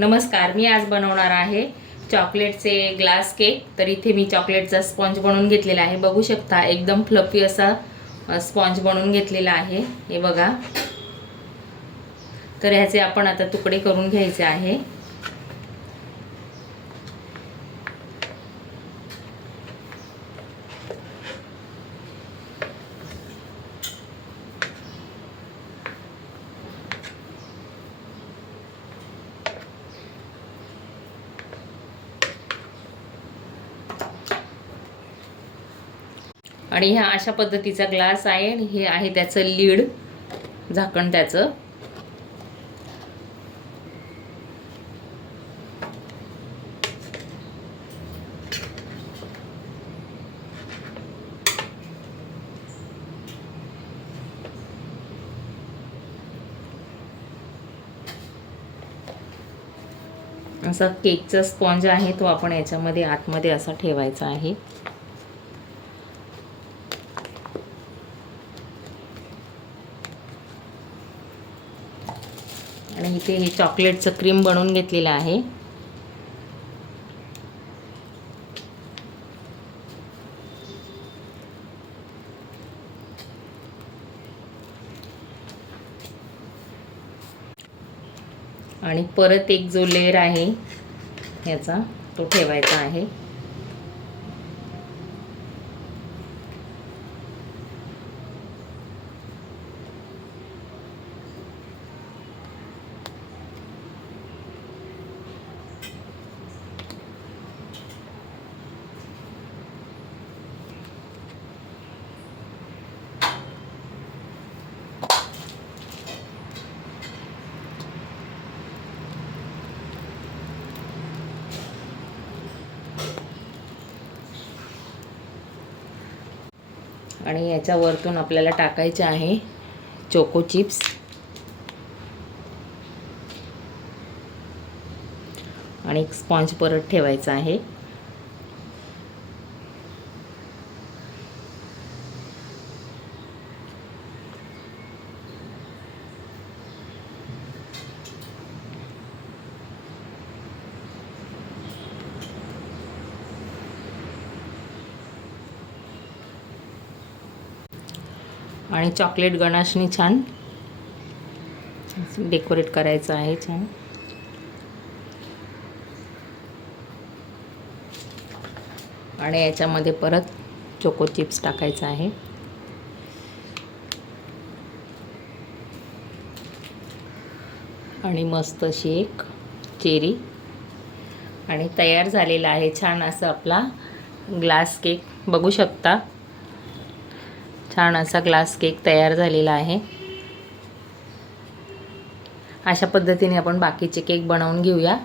नमस्कार मी आज बनवणार आहे चॉकलेटचे ग्लास केक. तर इथे मी चॉकलेटचा स्पॉन्ज बनवून घेतलेला आहे. बघू शकता एकदम फ्लफी असा स्पॉन्ज बनवून घेतलेला आहे. हे बघा. तर ह्याचे आपण आता तुकडे करून घ्यायचे आहे. आणि ह्या अशा पद्धतीचा ग्लास आहे आणि हे आहे त्याचं लीड झाकण त्याचं. असा केकचा स्पॉन्ज आहे तो आपण याच्यामध्ये आतमध्ये असा ठेवायचा आहे. आणि इथे हे चॉकलेटचं क्रीम बनवून घेतलेलं आहे. आणि परत एक जो लेअर आहे ह्याचा तो ठेवायचा आहे. आणि याच्या वरतून आपल्याला टाकायचे आहे चोको चिप्स. आणि एक स्पॉन्ज परत ठेवायचा आहे. आणि चॉकलेट गणाशनी छान डेकोरेट करायचं आहे छान. आणि याच्यामध्ये परत चोको चिप्स टाकायचं आहे. आणि मस्त अशी एक चेरी. आणि तयार झालेला आहे छान असं आपला ग्लास केक बघू शकता. छान असा ग्लास केक तयार झालेला आहे. अशा पद्धतीने आपण बाकीचे केक बनवून घेऊया.